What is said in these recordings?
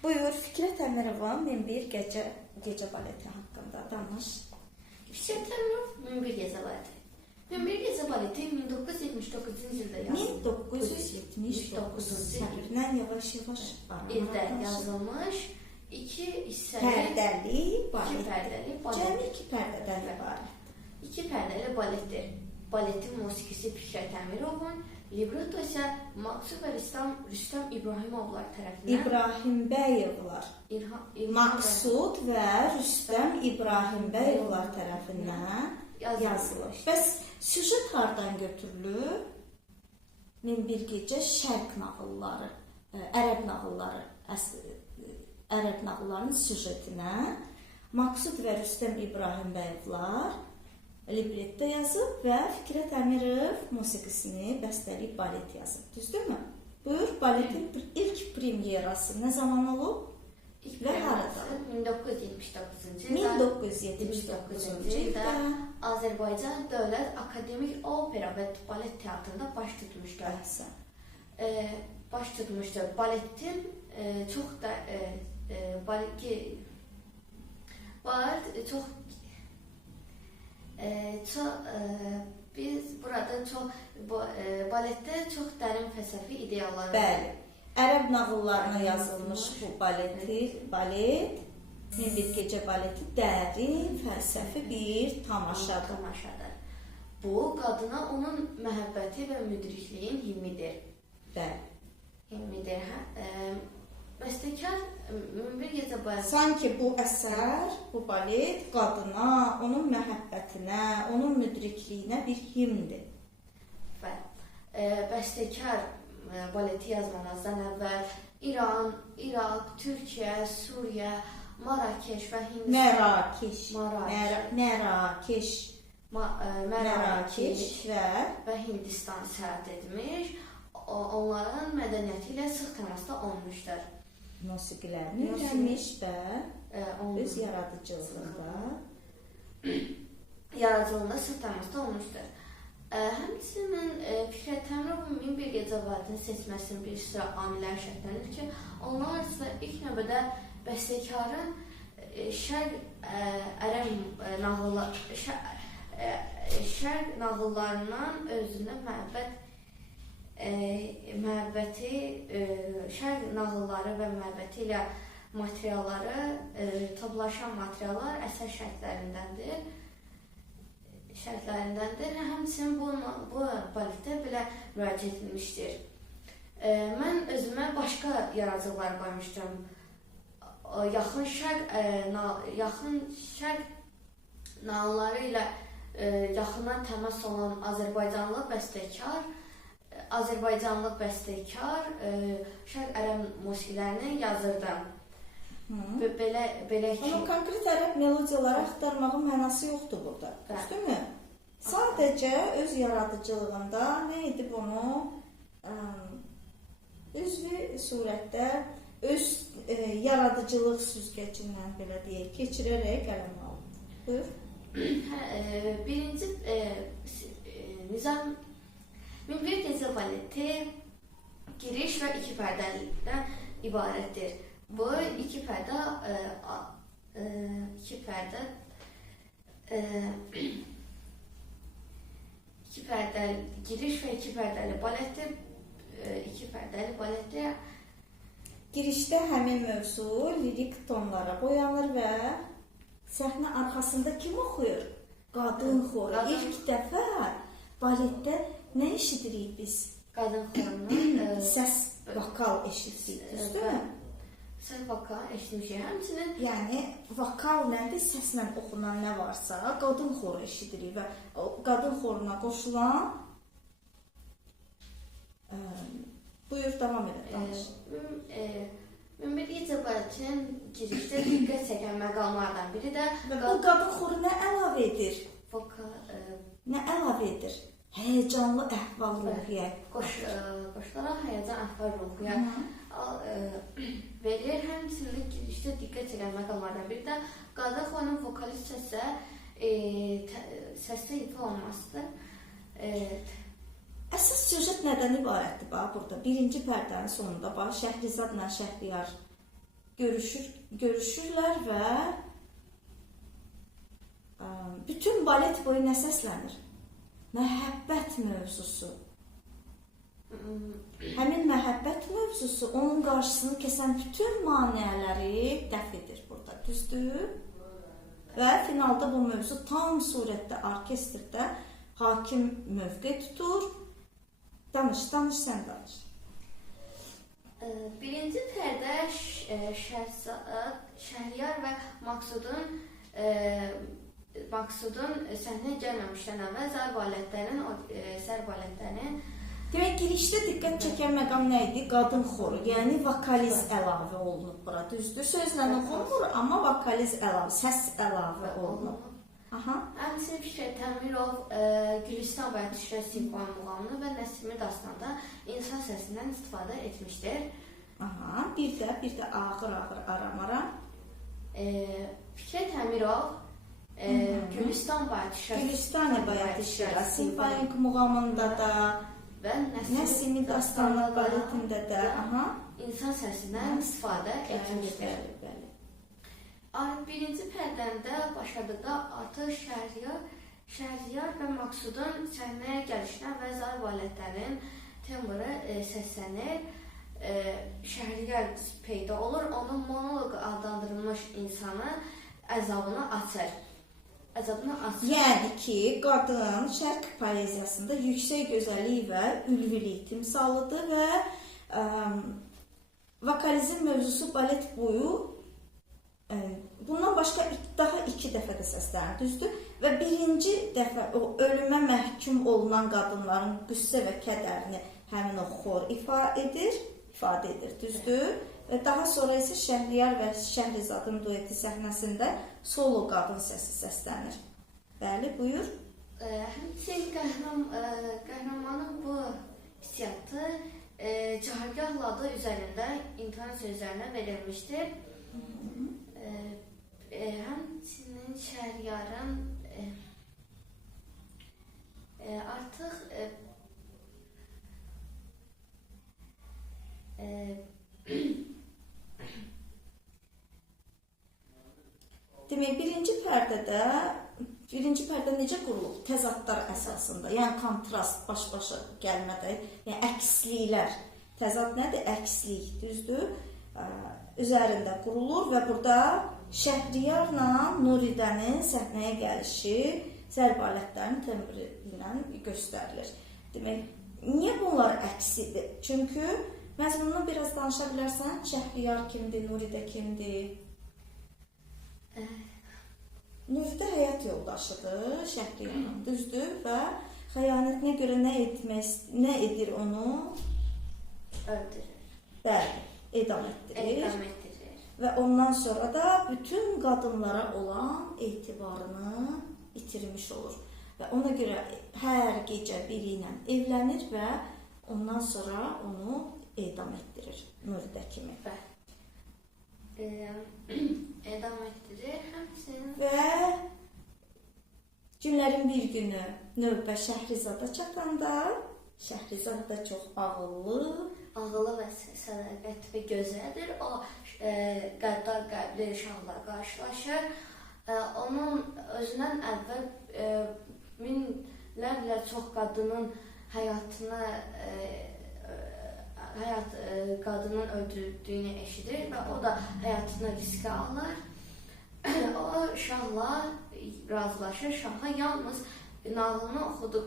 Buyur, Fikrət Əmirovun Min bir gecə baleti haqqında danış. Fikrət Əmirov Min bir gecə baleti. Min bir gecə baleti 1979-cu ildə yazılmış. 1979 səbirlə yavaş-yavaş ildə yazılmış. İki hissəli, pərdəli iki pərdəli balet. Cəmi iki pərdədən ibarət. İki pərdəli baletdir. Baletin musiqisi Fikrət Əmirovun, libretto isə Maqsud və Rüstəm İbrahimovlar tərəfindən İbrahimbəyovlar. Maqsud və Rüstəm İbrahimbəyovlar tərəfindən yazılır. Bəs süjet hardan götürülür? Min bir gecə şərq nağılları, ərəb nağılları, ərəb nağıllarının süjetinə Maqsud və Rüstəm İbrahimbəyovlar libretto yazıb və Fikrət Əmirov musiqisini bəstələyib balet yazıb. Düzdürmü? Buyur, baletin ilk premyerası nə zaman olub? Və harada? 1979-cu ildə Azərbaycan Dövlət Akademik Opera və Balet Teatrında baş tutmuşdur. Baş tutmuşdur. Baletin çox da biz burada baletdə çox dərin fəlsəfi ideyalar var. Bəli. Ərəb nağıllarına yazılmış bu balet Min bir gecə baleti dərin fəlsəfi bir tamaşadır. Bu qadına onun məhəbbəti və müdrikliyin himnidir. Bəli. Himnidir. Bəstəkar Min bir gecə baleti. Sanki bu əsər, bu balet qadına, onun məhəbbətinə, onun müdrikliyinə bir himndir. Bəstəkar baleti yazmamazdan əvvəl İran, İraq, Türkiyə, Suriyə, Mərakeş və Hindistan. Mərakeş və Hindistan səyahət etmiş. Onların mədəniyyəti ilə sıx təmasda olmuşdur. Musiqilərini öyrənmiş və öz yaradıcılığında sıx təmasda olmuşdur. Həmçinin Fikrət Əmirovun Min bir gecə baletini seçməsinin bir sıra amillər şərtlənir ki, onlar arasında ilk növbədə bəstəkarın şərq nağıllarından özünə şərq nağılları və məhəbbəti ilə toplaşan materiallar əsər şərtlərindəndir. Həmçinin bu baletdə belə müraciət edilmişdir. Mən özümə başqa yaradıcılar qoymuşdum. Yaxın şərq nağılları ilə yaxından təmas olan Azərbaycanlı şərq ərəb musiqilərini yazırdım. Amma konkret ərəb melodiyaları axtarmağın mənası yoxdur burada. Düzdürmü? Sadəcə öz yaradıcılığında nə edib onu üzvü surətdə öz yaradıcılıq süzgəcindən belə deyək, keçirərək qələm alıb. Buyur. Birinci Nizam Min bir gecə baleti giriş və iki pərdədən ibarətdir. Bu iki pərdəli giriş və iki pərdəli baletdir. Girişdə həmin mövzu lirik tonlara boyanır və səhnə arxasında kim oxuyur? Qadın xoru. İlk dəfə baletdə nə eşidirik biz? Qadın xorunun səs, vokal eşidirik, düzdürmü? Səs vokal eşitmişik. Həmçinin yəni vokal nədir? Səslə oxunan nə varsa qadın xoru eşidirik və qadın xoruna qoşulan buyur, davam edək. Min bir gecə baletinin girişdə diqqət çəkən məqamlardan biri də bu qadın xoru nə əlavə edir? Nə əlavə edir? Həyəcanlı əhval-ruhiyyə. Qoşularaq həyəcan əhval-ruhiyyə verir. Həmçinin girişdə diqqət çəkən məqamlardan biri də qadın xorunun vokalist səsdə ifa olmasıdır. Əsas süjet nədən ibarətdir? Bax, burada birinci pərdənin sonunda Şəhrizadla Şəhriyar görüşürlər və bütün balet boyu nə səslənir? Məhəbbət mövzusu. Həmin məhəbbət mövzusu onun qarşısını kəsən bütün maneələri dəf edir burada, düzdür? Və finalda bu mövzu tam surətdə orkestrdə hakim mövqe tutur. Danış, sən danış. Birinci pərdə Şəhriyar və Maqsudun səhnəyə gəlməmişdən əvvəl sər balətlərinin Demək, girişdə diqqət çəkən məqam nə idi? Qadın xoru, yəni vokaliz əlavə olunub bura, düzdür? Sözlə oxunmur, amma vokaliz əlavə, səs əlavə olunub. Həmçinin Fikret Təmirov Gülüstan və Tüşrə simfoni muğamını və Nəsimi dastanda insan səsindən istifadə etmişdir. Bir də ağır aram. Fikret Təmirov Gülüstan və Tüşrə simfonik muğamında da və Nəsimi dastanı baletində də insan səsindən istifadə etmişdir. Birinci pərdəndə başladıqda artıq Şəhriyar və Maqsudun səhnəyə gəlişinə və zar balətlərin tembru səslənir. Şəhriyar peyda olur, onun monoloq adlandırılmış insanı əzabını açır. Yəni ki, qadın şərq poeziyasında yüksək gözəllik və ülvilik timsalıdır və vokalizm mövzusu balet boyu bundan başqa daha 2 dəfə də səslənir, düzdür? Və birinci dəfə o ölümə məhkum olunan qadınların qüssə və kədərini həmin o xor ifadə edir, düzdür? Və daha sonra isə Şəhriyar və Şəhrizadın dueti səhnəsində solo qadın səsi səslənir. Bəli, buyur. Həmçinin qəhrəmanın bu hissiyatı Cahargah adı üzərində intonasiya üzərinə verilmişdir. Həmçinin Şəhriyarın artıq demək, birinci pərdə necə qurulub? Təzadlar əsasında, yəni kontrast, baş-başa gəlmədə, yəni əksliklər. Təzad nədir? Əkslik, düzdür? Üzərində qurulur və burada Şəhriyarla Nuridənin səhnəyə gəlişi zər balətlərin tembri ilə göstərilir. Demək, niyə bunlar əksidir? Çünki məzmununu biraz danışa bilərsən? Şəhriyar kimdir, Nuridə kimdir? Nuridə həyat yoldaşıdır Şəhriyarın, düzdür? Və xəyanətinə görə nə edir onu? Öldürür. Bəli, edam etdirir. Və ondan sonra da bütün qadınlara olan etibarını itirmiş olur. Və ona görə hər gecə biri ilə evlənir və ondan sonra onu edam etdirir Nuridə kimi. Edam etdirir, həmçinin və günlərin bir günü növbə Şəhrizada çatanda, Şəhrizad da çox ağıllı və sədaqətli gözəldir. O qəddar qəlbli şahla qarşılaşır. Onun özündən əvvəl minlərlə çox qadının qadının öldürdüyünü eşidir və o da həyatını riskə alır. O şahla razılaşır. Şaha yalnız nağılını oxudub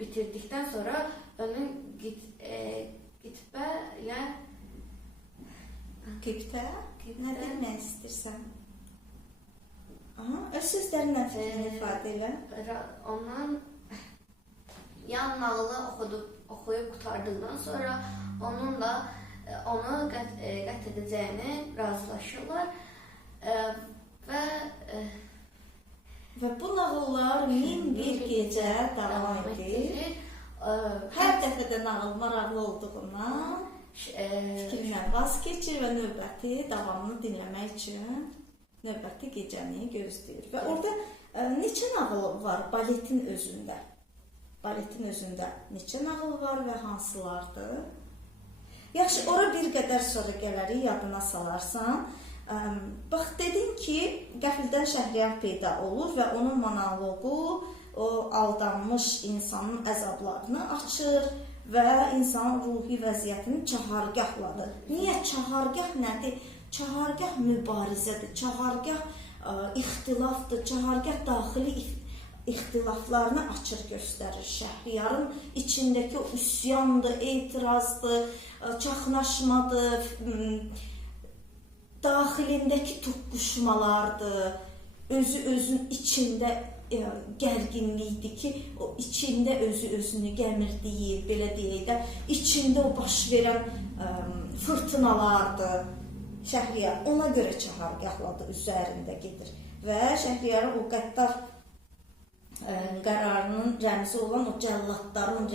bitirdikdən sonra onun Qibtə? Nə demək istəyirsən? Öz sözlərinlə fikrini ifadə elə. Ondan yan nağılı oxuyub qutardıqdan sonra onunla onu qət edəcəyini razılaşırlar və bu nağıllar 1001 gecə davam edir. Hər dəfə də nağıl maraqlı olduğundan fikrindən vaz keçir və növbəti davamını dinləmək üçün növbəti gecəni gözləyir. Və orada neçə nağıl var baletin özündə? Baletin özündə neçə nağıl var və hansılardır? Yaxşı, ora bir qədər sonra gələrik, yadına salarsan. Bax, dedin ki, qəfildən Şəhriyar peyda olur və onun monoloqu o aldanmış insanın əzablarını açır və insanın ruhi vəziyyətini çahargahlanır. Niyə? Çahargah nədir? Çahargah mübarizədir, çahargah ixtilafdır, çahargah daxili ixtilaflarını açıq göstərir. Şəhriyarın içindəki o üsyandır, etirazdır, çaxnaşmadır, daxilindəki toqquşmalardır, özün içində gərginlikdir ki, o içində özünü gəmirdiyi, belə deyək də, içində o baş verən fırtınalardır. Şəhriyar ona görə çahargahları üzərində gedir və Şəhriyarın o qəddar qərarının rəmzi olan o cəlladların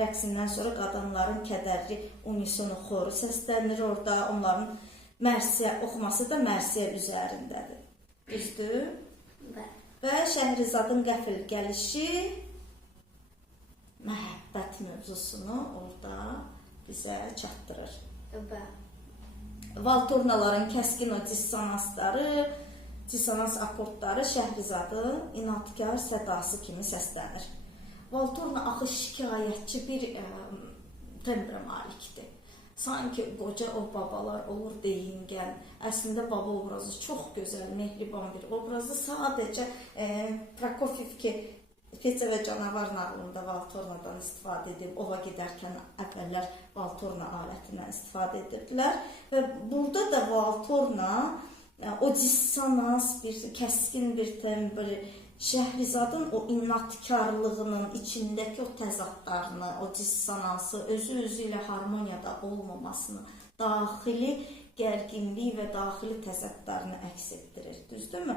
rəqsindən sonra qadınların kədərli unisonu xoru səslənir orada, onların mərsiyə oxuması da mərsiyə üzərindədir. Düzdür? Və Şəhrizadın qəfil gəlişi məhəbbət mövzusunu orada bizə çatdırır. Valtornaların kəskin o dissonans akordları Şəhrizadın inadkar sədası kimi səslənir. Valtorna axı şikayətçi bir tembrə malikdir. Sanki qoca o babalar olur deyingən, əslində baba obrazı çox gözəl, mehriban bir obrazı. Sadəcə Prokofiev ki, Petya və Canavar nağlında Valtornadan istifadə edib, ova gedərkən əvvəllər Valtorna alətindən istifadə edirdilər. Və burada da Valtorna o dissonans, kəskin bir tembr, Şəhrizadın o inadkarlığının içindəki o təzadlarını, o dissonansı, özü ilə harmoniyada olmamasını, daxili gərginlik və daxili təzadlarını əks etdirir. Düzdürmü?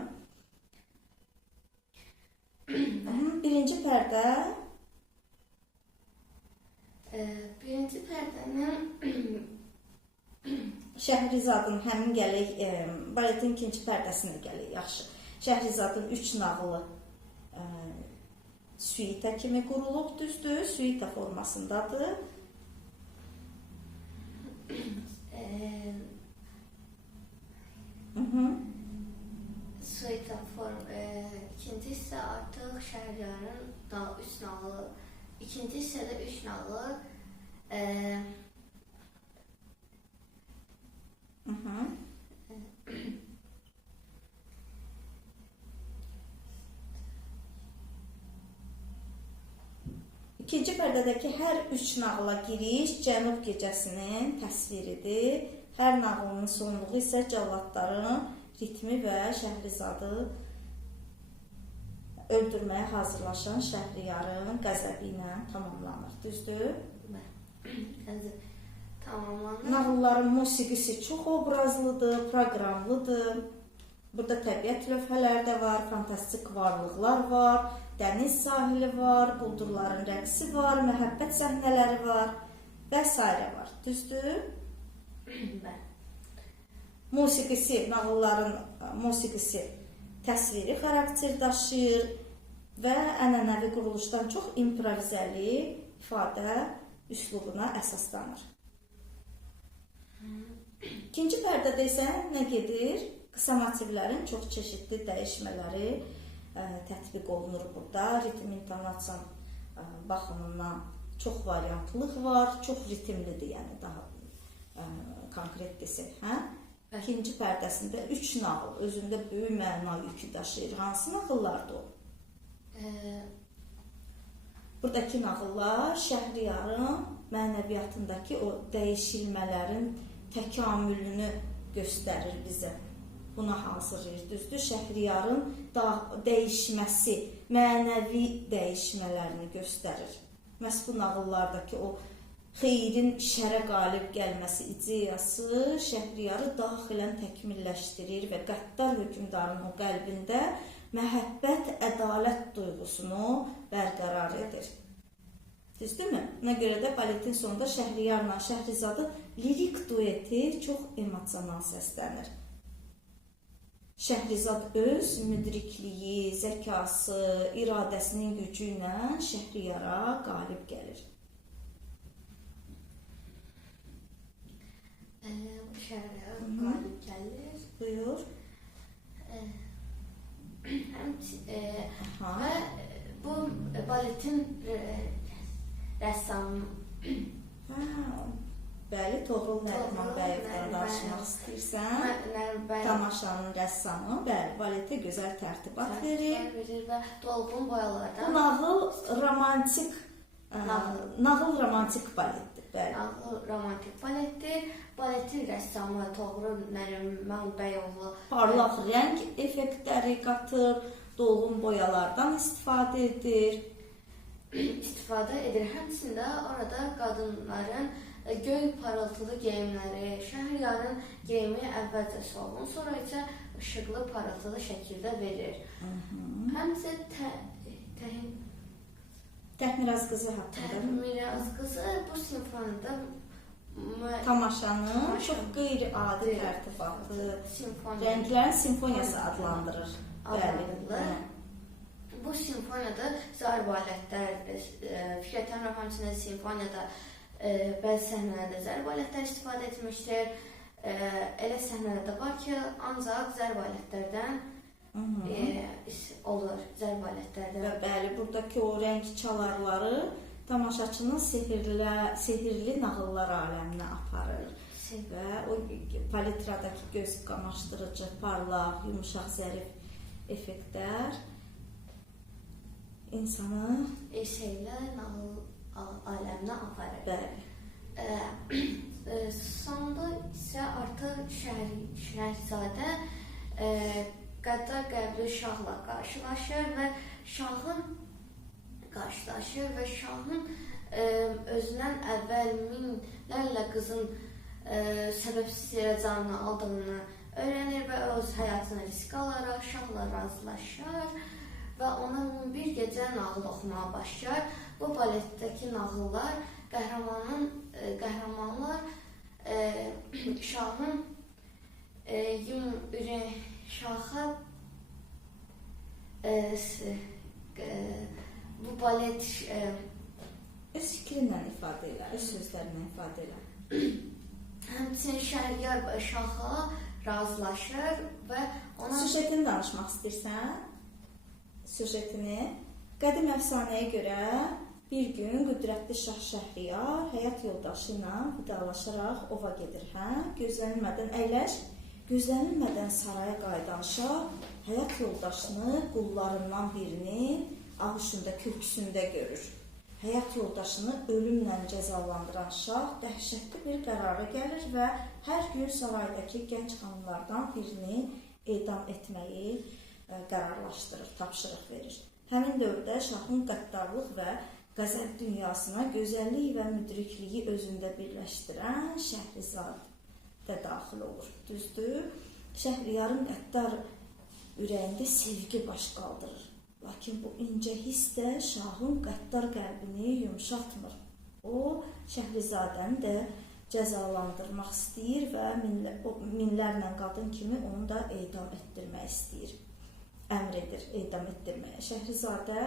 Birinci pərdə. Birinci pərdənin Şəhrizadın həmin gələk, baletin ikinci pərdəsinə gələk, yaxşı. Şəhrizadın 3 nağılı suita kimi qurulub, düzdür, suita formasındadır. Suita form, ikinci hissə artıq Şəhriyarın da 3 nağılı, ikinci hissədə 3 nağılı, İkinci pərdədəki hər 3 nağıla giriş Cənub gecəsinin təsviridir. Hər nağılının sonluğu isə cəlladların ritmi və Şəhrizadı öldürməyə hazırlaşan Şəhriyarın qəzəbi ilə tamamlanır. Düzdür? Tamamlanır. Nağılların musiqisi çox obrazlıdır, proqramlıdır. Burada təbiət lövhələri də var, fantastik varlıqlar var, dəniz sahili var, quldurların rəqsi var, məhəbbət səhnələri var və s. var. Düzdür? Musiqisi, nağılların musiqisi təsviri xarakter daşıyır və ənənəvi quruluşdan çox improvizəli ifadə üslubuna əsaslanır. İkinci pərdədə isə nə gedir? Qısa motivlərin çox çeşidli dəyişmələri tətbiq olunur burada. Ritm intonasiya baxımından çox variantlıq var, çox ritmlidir, yəni daha konkret desək. İkinci pərdəsində 3 nağıl özündə böyük məna yükü daşıyır. Hansı nağıllardır o? Buradakı nağıllar Şəhriyarın mənəviyyatındakı o dəyişilmələrin təkamülünü göstərir bizə. Buna hazırlayır, düzdür? Şəhriyarın dəyişməsi, mənəvi dəyişmələrini göstərir. Məhz bu nağıllardakı o xeyrin şərə qalib gəlməsi ideyası Şəhriyarı daxilən təkmilləşdirir və qəddar hökmdarın o qəlbində məhəbbət, ədalət duyğusunu bərqərar edir. Düzdürmü? Buna görə də baletin sonunda Şəhriyarla Şəhrizadı lirik dueti çox emosional səslənir. Şəhrizad öz müdrikliyi, zəkası, iradəsinin gücü ilə Şəhriyara qalib gəlir. Şəhriyar Hı-hı. qalib gəlir. Buyur. Aha. Və bu baletin rəssamı Hə, bəli, Toğrul Nəriman bəyovdan danışmaq istəyirsən. Tamaşanın rəssamı, bəli, baletə gözəl tərtibat verir. Və dolğun Bu boyalardan nağıl romantik baletdir, bəli. nağıl romantik baletdir. Baletin rəssamı Toğrul Nəriman bəyovu Parlaq rəng effektləri qatır, dolğun boyalardan istifadə edir. istifadə edir. Həmçində orada qadınların göy parıltılı geyimləri, Şəhriyarın geyimi əvvəlcə solğun, sonra isə işıqlı parıltılı şəkildə verir. Həmçə Təhmiraz qızı haqqında Təhmiraz qızı bu simfoniyada tamaşanın çox qeyri-adi tərtibatı, rənglərin simfoniyası adlandırır. Bəli. Bu simfoniyada zar balətlər, Fikrət Əmrov həmçinin simfoniyada bəzi səhnələrdə zərb alətlər istifadə etmişdir. Elə səhnələr də var ki, ancaq zərb alətlərdən olur, zərb alətlərdən. Və bəli, buradakı o rəng çalarları tamaşaçının sehirli nağıllar aləminə aparır. Və o palitradakı göz qamaşdırıcı, parlaq, yumuşaq, zərif effektlər insanı şeylə nağıl aləminə aparır. Bəli. Sonda isə artıq Şəhrizadə qəddar qəlbli şahla qarşılaşır və şahın özündən əvvəl minlərlə qızın səbəbsiz yerə canını aldığını öyrənir və öz həyatını risk alaraq şahla razılaşır və ona bir gecə nağıl oxumağa başlar. Bu baletdəki nağıllar qəhrəmanlar şahın şaha bu balet öz fikrinlə ifadə elə, öz sözlərinlə ifadə elə. Həmçinin Şəhriyar şaha razılaşır və ona Süjetini danışmaq istəyirsən? Süjetini qədim əfsanəyə görə bir gün qüdrətli şah Şəhriyar həyat yoldaşı ilə vidalaşaraq ova gedir. Gözlənilmədən əyləş, gözlənilmədən saraya qayıdan şah həyat yoldaşını qullarından birinin ağuşunda, kürküsündə görür. Həyat yoldaşını ölümlə cəzalandıran şah dəhşətli bir qərara gəlir və hər gün saraydakı gənc xanımlardan birini edam etməyi qərarlaşdırır, tapşırıq verir. Həmin dövrdə şahın qəddarlıq və qəzəb dünyasına gözəllik və müdrikliyi özündə birləşdirən Şəhrizadə daxil olur. Düzdür? Şəhriyarın qəddar ürəyində sevgi baş qaldırır. Lakin bu incə hiss də şahın qəddar qəlbini yumşatmır. O, Şəhrizadəni də cəzalandırmaq istəyir və minlərlə qadın kimi onu da edam etdirmək istəyir. Əmr edir edam etdirməyə. Şəhrizadə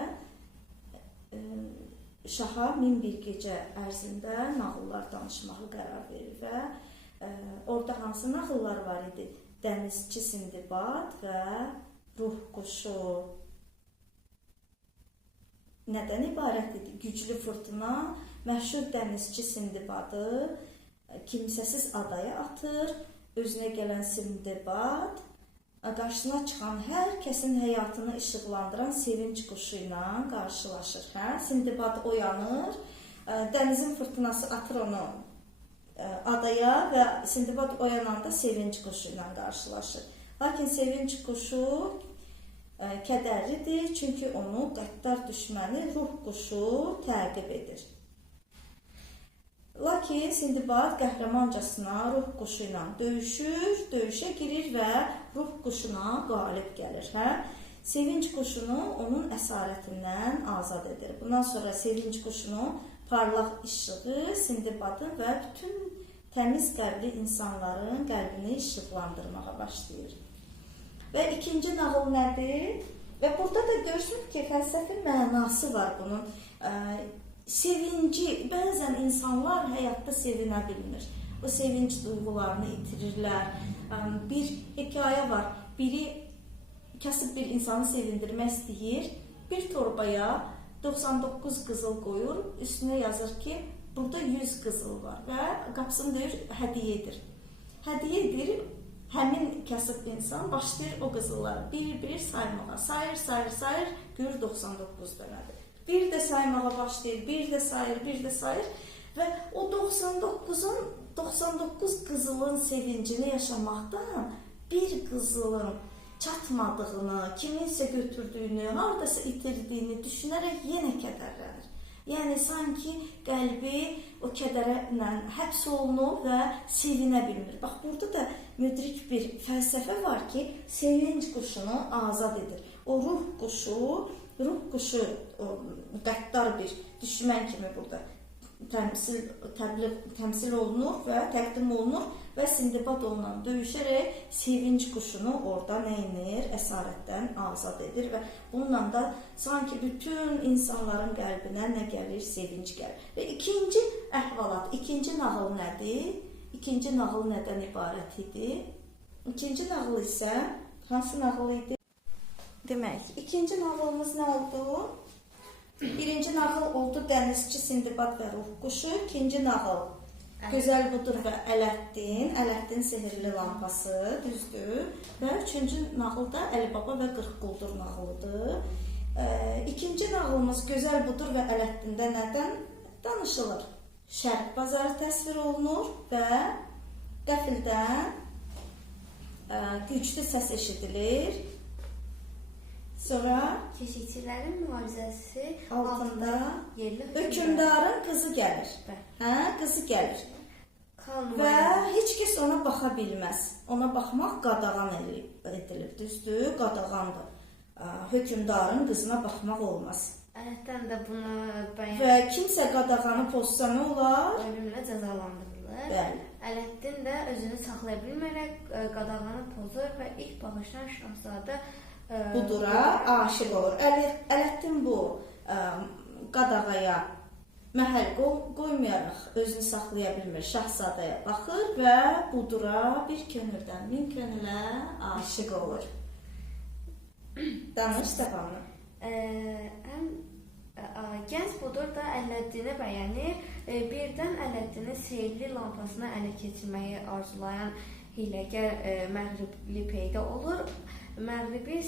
şaha 1001 gecə ərzində nağıllar danışmağı qərar verir və orada hansı nağıllar var idi? Dənizçi Sindibad və Ruh quşu. Nədən ibarət idi? Güclü fırtına məşhur dənizçi Sindibadı kimsəsiz adaya atır. Özünə gələn Sindibad qarşısına çıxan hər kəsin həyatını işıqlandıran sevinç quşu ilə qarşılaşır. Sindibad oyanır, dənizin fırtınası atır onu adaya və Sindibad oyananda sevinç quşu ilə qarşılaşır. Lakin sevinç quşu kədərlidir, çünki onu qəddar düşməni ruh quşu təqib edir. Lakin Sindibad qəhrəmancasına ruh quşu ilə döyüşür, döyüşə girir və ruh quşuna qalib gəlir. Sevinç quşunu onun əsarətindən azad edir. Bundan sonra sevinç quşunu parlaq işığı Sindibadın və bütün təmiz qəlbli insanların qəlbini işıqlandırmağa başlayır. Və ikinci nağıl nədir? Və burada da görürsünüz ki, fəlsəfi mənası var bunun. Sevinci, bəzən insanlar həyatda sevinə bilmir. o sevinç duyğularını itirirlər. Bir hekayə var. Biri kasıb bir insanı sevindirmək istəyir. Bir torbaya 99 qızıl qoyur, üstünə yazır ki, burada 100 qızıl var və qapısını deyir, hədiyyə edir. Hədiyyə edir, həmin kasıb insan başlayır o qızılları bir saymağa. Sayır, görür 99 dənədir. Bir də saymağa başlayır, bir də sayır və o 99 qızılın sevincini yaşamaqdan bir qızılın çatmadığını, kiminsə götürdüyünü, haradasa itirdiyini düşünərək yenə kədərlənir. Yəni sanki qəlbi o kədərlə həbs olunur və sevinə bilmir. Bax, burada da müdrik bir fəlsəfə var ki, sevinç quşunu azad edir. O ruh quşu qəddar bir düşmən kimi burada təmsil olunur və təqdim olunur və Sindbad onunla döyüşərək sevinç quşunu orada nə edir? Əsarətdən azad edir və bununla da sanki bütün insanların qəlbinə nə gəlir? Sevinç gəlir. Və ikinci əhvalat, ikinci nağıl nədir? İkinci nağıl nədən ibarət idi? İkinci nağıl isə hansı nağıl idi? Demək, ikinci nağılımız nə oldu? Birinci nağıl oldu Dənizçi Sindbad və Ruh quşu. İkinci nağıl Gözəl Budur və Ələddin sehirli lampası, düzdür. Və üçüncü nağıl da Əli Baba və 40 quldur nağılıdır. İkinci nağılımız Gözəl Budur və Ələddində nədən danışılır? Şərq bazarı təsvir olunur və qəfildən güclü səs eşidilir. Sonra keşikçilərin mühafizəsi altında yerli hökmdarın qızı gəlir. Qızı gəlir. Və heç kəs ona baxa bilməz. Ona baxmaq qadağan edilir, düzdür? Qadağandır. Hökmdarın qızına baxmaq olmaz. Ələtdən də bunu Və kimsə qadağanı pozsa nə olar? Ölümlə cəzalandırılır. Bəli. Ələddin də özünü saxlaya bilmərək qadağanı pozur və ilk baxışdan şahzadə Budura aşiq olur. Ələddin bu qadağaya məhəl qoymayaraq özünü saxlaya bilmir. Şahzadəyə baxır və Budura bir könüldən min könülə aşiq olur. Danış Stəfanı. Gənc Budur da Ələddini bəyənir. Birdən Ələddinin sehirli lampasını ələ keçirməyi arzulayan hiləgər məğribli peyda olur. Məğribli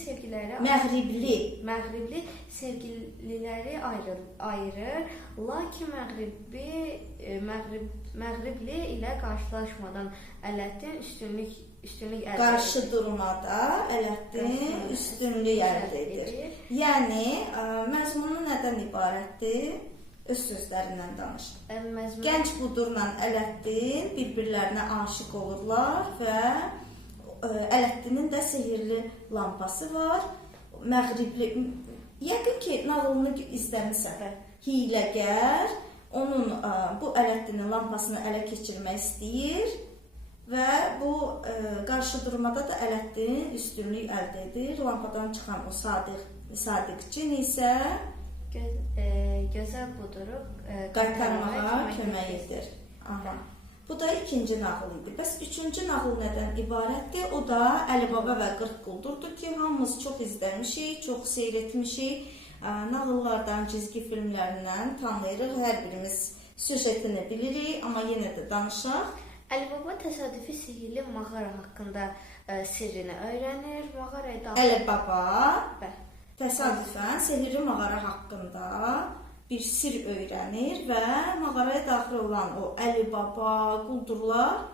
sevgililəri ayırır. Lakin məğribli ilə qarşılaşmadan Ələddin üstünlük əldə edir. Qarşı durmada Ələddin üstünlük əldə edir. Yəni, məzmunu nədən ibarətdir? Öz sözlərindən danış. Gənc Budurla Ələddin bir-birlərinə aşiq olurlar və Ələddinin də sehirli lampası var. Məğribli, yəqin ki, nağılını izləmirsən. Hiyləgər onun bu Ələddinin lampasını ələ keçirmək istəyir və bu qarşı durmada da Ələddin üstünlük əldə edir. Lampadan çıxan o sadiq cin isə Gözəl Buduru qaytarmağa kömək edir. Bu da ikinci nağıl idi. Bəs üçüncü nağıl nədən ibarətdir? O da Əli Baba və 40 quldurdur ki, hamımız çox izləmişik, çox seyr etmişik. Nağıllardan, cizgi filmlərindən tanıyırıq. Hər birimiz süjetini bilirik, amma yenə də danışaq. Əli Baba təsadüfi sihirli mağara haqqında sirrini öyrənir. Əli Baba təsadüfən sehirli mağara haqqında bir sir öyrənir və mağaraya daxil olan o Əli Baba, quldurlar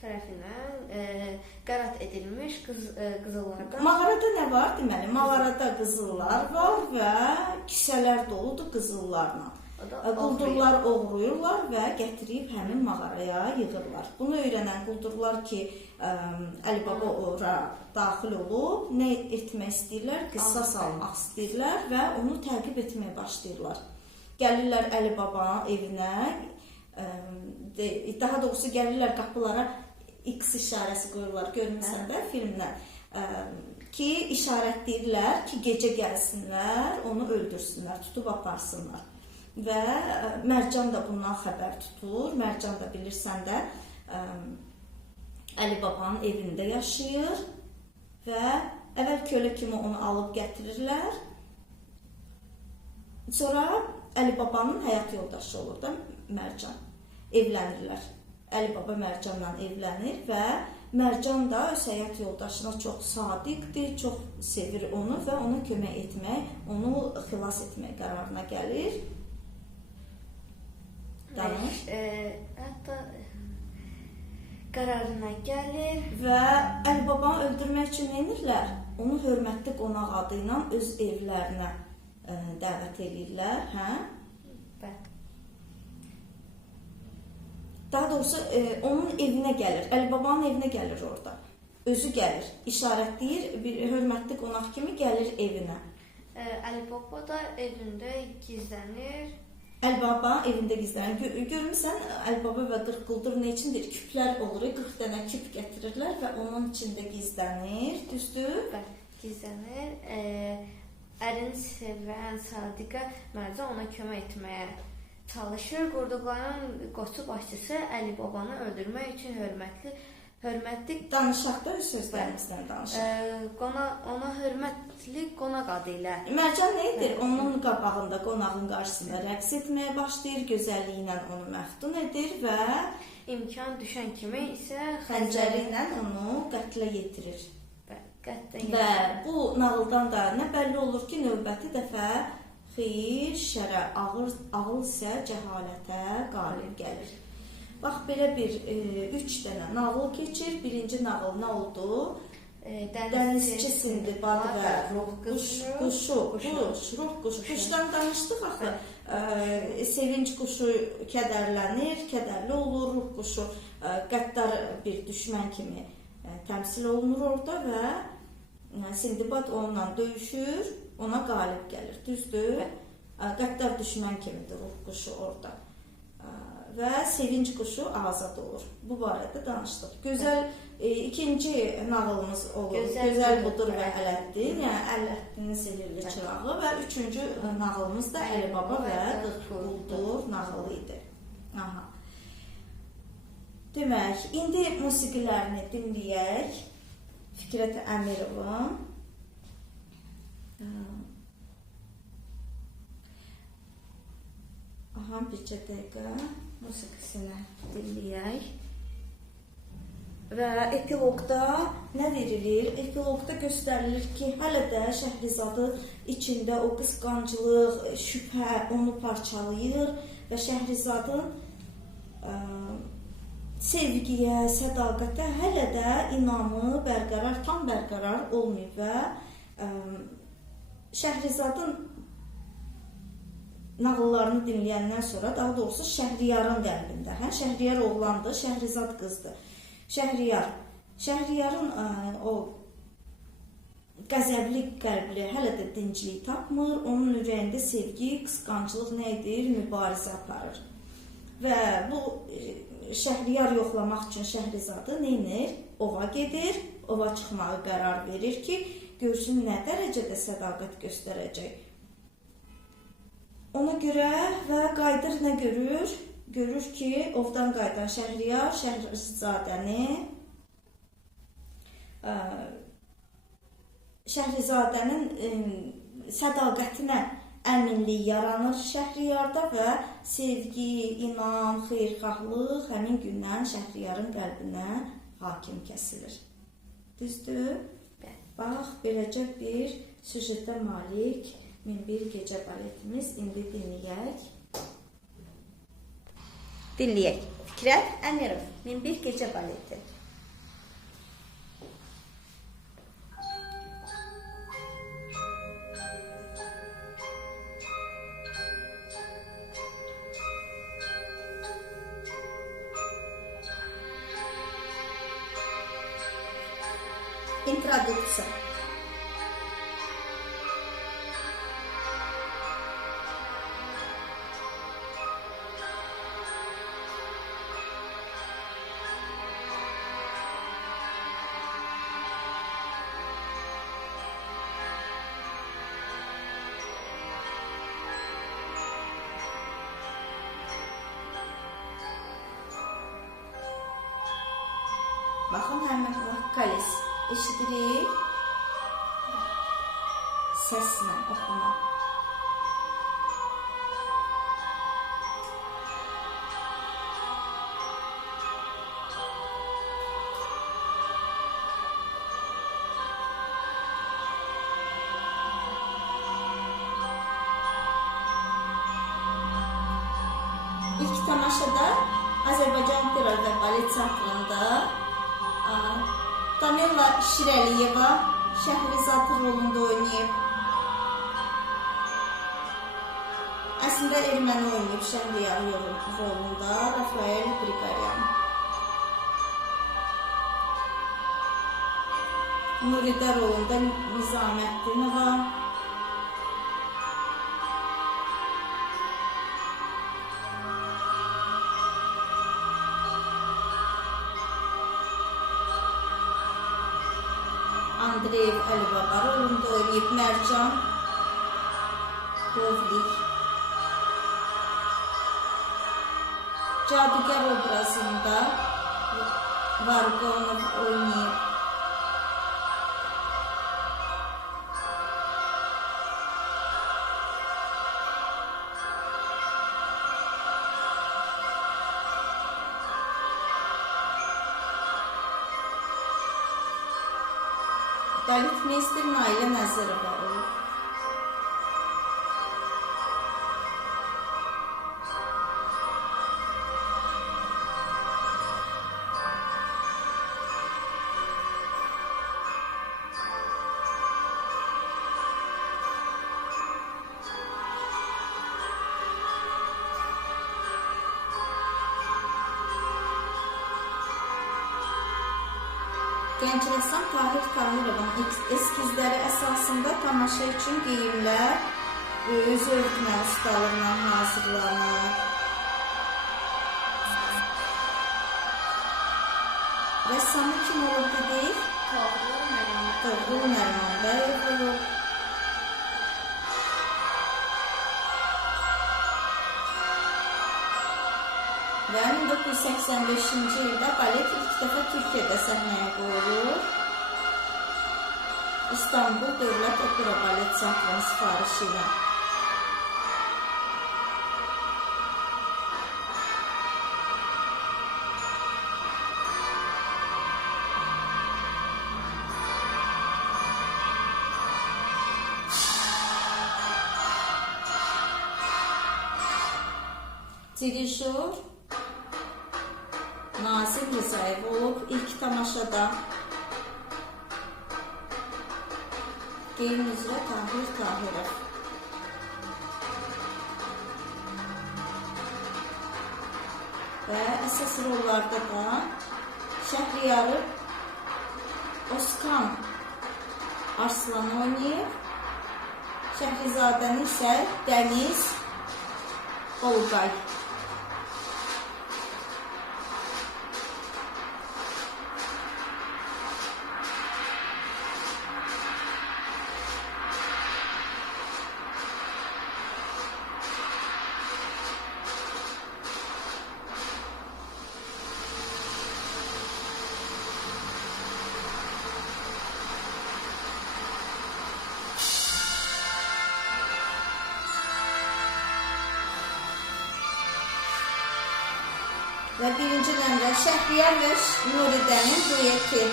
tərəfindən qərat edilmiş qızıllardan. Mağarada nə var deməli? Mağarada qızıllar var və kisələr doludur qızıllarla. Quldurlar oğruyurlar və gətirib həmin mağaraya yığırlar. Bunu öyrənən quldurlar ki, Əli Baba ora daxil olub, nə etmək istəyirlər? Qisas almaq istəyirlər və onu təqib etməyə başlayırlar. Gəlirlər Əli Babanın evinə, daha doğrusu gəlirlər qapılara X işarəsi qoyurlar, görmüsən də filmdən, ki, işarətləyirlər ki, gecə gəlsinlər, onu öldürsünlər, tutub aparsınlar. Və Mərcan da bundan xəbər tutur, Mərcan da bilirsən də, Əli babanın evində yaşayır və əvvəl kölə kimi onu alıb gətirirlər. Sonra Əli babanın həyat yoldaşı olur da Mərcan. Evlənirlər. Əli baba Mərcanla evlənir və Mərcan da öz həyat yoldaşına çox sadiqdir, çox sevir onu və ona kömək etmək, onu xilas etmək qərarına gəlir. Danış. Hətta qərarına gəlir və Əli babanı öldürmək üçün nə edirlər? Onu hörmətli qonaq adı ilə öz evlərinə dəvət edirlər, hə? Bəli. Daha doğrusu onun evinə gəlir, Əli babanın evinə gəlir orada. Özü gəlir, işarətləyir, bir hörmətli qonaq kimi gəlir evinə. Əli baba da evində gizlənir. Əli baba evində gizlənir. Görmüsən, Əli baba və 40 quldur nə üçündür? Küplər olur, 40 dənə küp gətirirlər və onun içində gizlənir, düzdür? Bəli, gizlənir. Ərini sevən Sadiqə Mərcan ona kömək etməyə çalışır. Qurduqların qoçu başçısı Əli babanı öldürmək üçün hörmətli danışaq da öz sözlərimizdən danışaq. Ona hörmətli qonaq adı ilə. Mərcan nə edir? Onun qabağında, qonağın qarşısında rəqs etməyə başlayır, gözəlliyi ilə onu məftun edir və imkan düşən kimi isə xəncəri ilə onu qətlə yetirir. Və bu nağıldan da nə bəlli olur ki, növbəti dəfə xeyir, şərə, ağıl isə cəhalətə qalib gəlir. Bax, belə bir 3 dənə nağıl keçir. Birinci nağıl nə oldu? Dənizçi Sindibad və Ruh quşu. Ruh quşu. Quşdan danışdıq axı. Sevinç quşu kədərlənir, kədərli olur. Ruh quşu qəddar bir düşmən kimi təmsil olunur orada və Sindibad onunla döyüşür, ona qalib gəlir. Düzdür? Qəddar düşmən kimidir ruh quşu orada. Və sevinç quşu azad olur. Bu barədə danışdıq. Gözəl ikinci nağılımız olur. Gözəl budur və Ələddin. Yəni Ələddinin sehirli çırağı və üçüncü nağılımız da Əli baba və 40 quldur nağılı idi. Aha. Demək, indi musiqilərini dinləyək. Fikrət Əmirovun. Aha, bircə dəqiqə musiqisini dinləyək. Və epilogda nə verilir? Epilogda göstərilir ki, hələ də Şəhrizadı içində o qısqanclıq, şübhə onu parçalayır və Şəhrizadın sevgiyə, sədaqətə hələ də inamı bərqərar, tam bərqərar olmayıb və Şəhrizadın nağıllarını dinləyəndən sonra, daha doğrusu Şəhriyarın qəlbində, Şəhriyar oğlandır, Şəhrizad qızdır. Şəhriyarın o qəzəbli qəlbli hələ də dinclik tapmır, onun ürəyində sevgi, qısqanclıq nə edir? Mübarizə aparır. Və bu Şəhriyar yoxlamaq üçün Şəhrizadı nə edir? Ova gedir, ova çıxmağı qərar verir ki, görsün nə dərəcədə sədaqət göstərəcək. Ona görə və qayıdır nə görür? Görür ki, ovdan qayıdan Şəhriyar Şəhrizadənin sədaqətinə əminlik yaranır Şəhriyarda və sevgi, inam, xeyirxahlıq həmin gündən Şəhriyarın qəlbinə hakim kəsilir. Düzdür? Bax, beləcə bir süjetə malik 1001 gecə baletimiz indi dinləyək. Fikrət Əmirov, 1001 gecə baleti. Introdukcja. eşidirik. Səslə oxuma. İlk tamaşada Azərbaycan Opera və Balet Teatrında Damela Şirəliyeva Şəhrizad rolunda oynayıb. Əslində erməni oynayıb Şəhriyar rolunda Rafael Grigoryan. Nuridə rolunda Nizaməddinova. Andreyev Əlibaba rolunda oynayıb Mərcan Qovlik. Cadügər obrazında Vargonov oynayıb. Balitmeister Nailə Nəzirova olub. Gənc rəssam Tahir Tahirovun eskizləri əsasında tamaşa üçün geyimlər öz örtmə ustalığına hazırlanır. Rəssamı kim olub dedik? Toğrul Nərmanbəyev olub. Və 1985-ci ildə balet ilk dəfə Türkiyədə səhnəyə qoyulur. İstanbul Dövlət Opera Balet Teatrının sifarişi ilə. Dirijor Nazim Rzayev olub ilk tamaşada. Geyim üzrə Tahir Tahirov. Və əsas rollarda da Şəhriyarı Oskan Arslan oynayıb. Şəhrizadəni isə Dəniz Olqay. Və birinci nömrə Şəhriyar və Nuridənin dueti.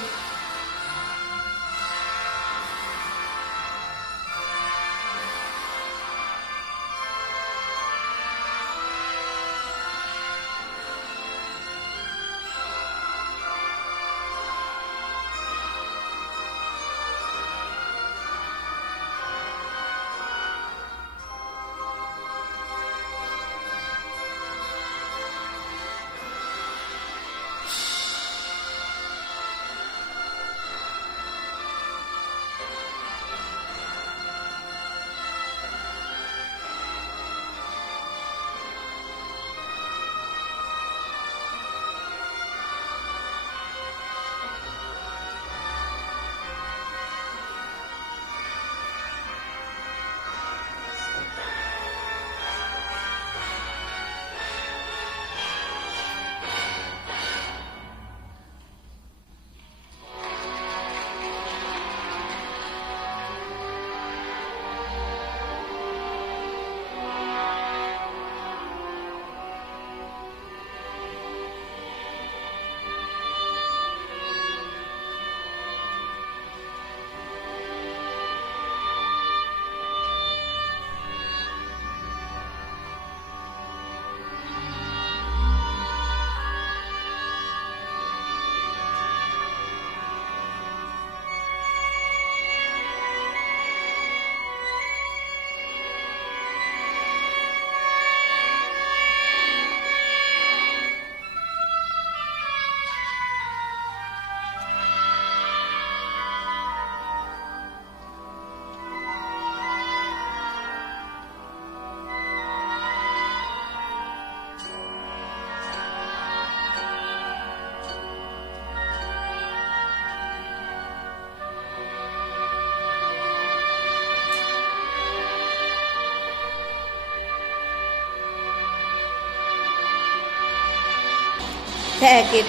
Təqib.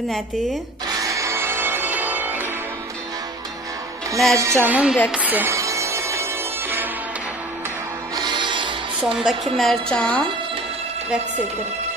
Bu nədir? Mərcanın rəqsi. Sondakı Mərcan rəqs edir.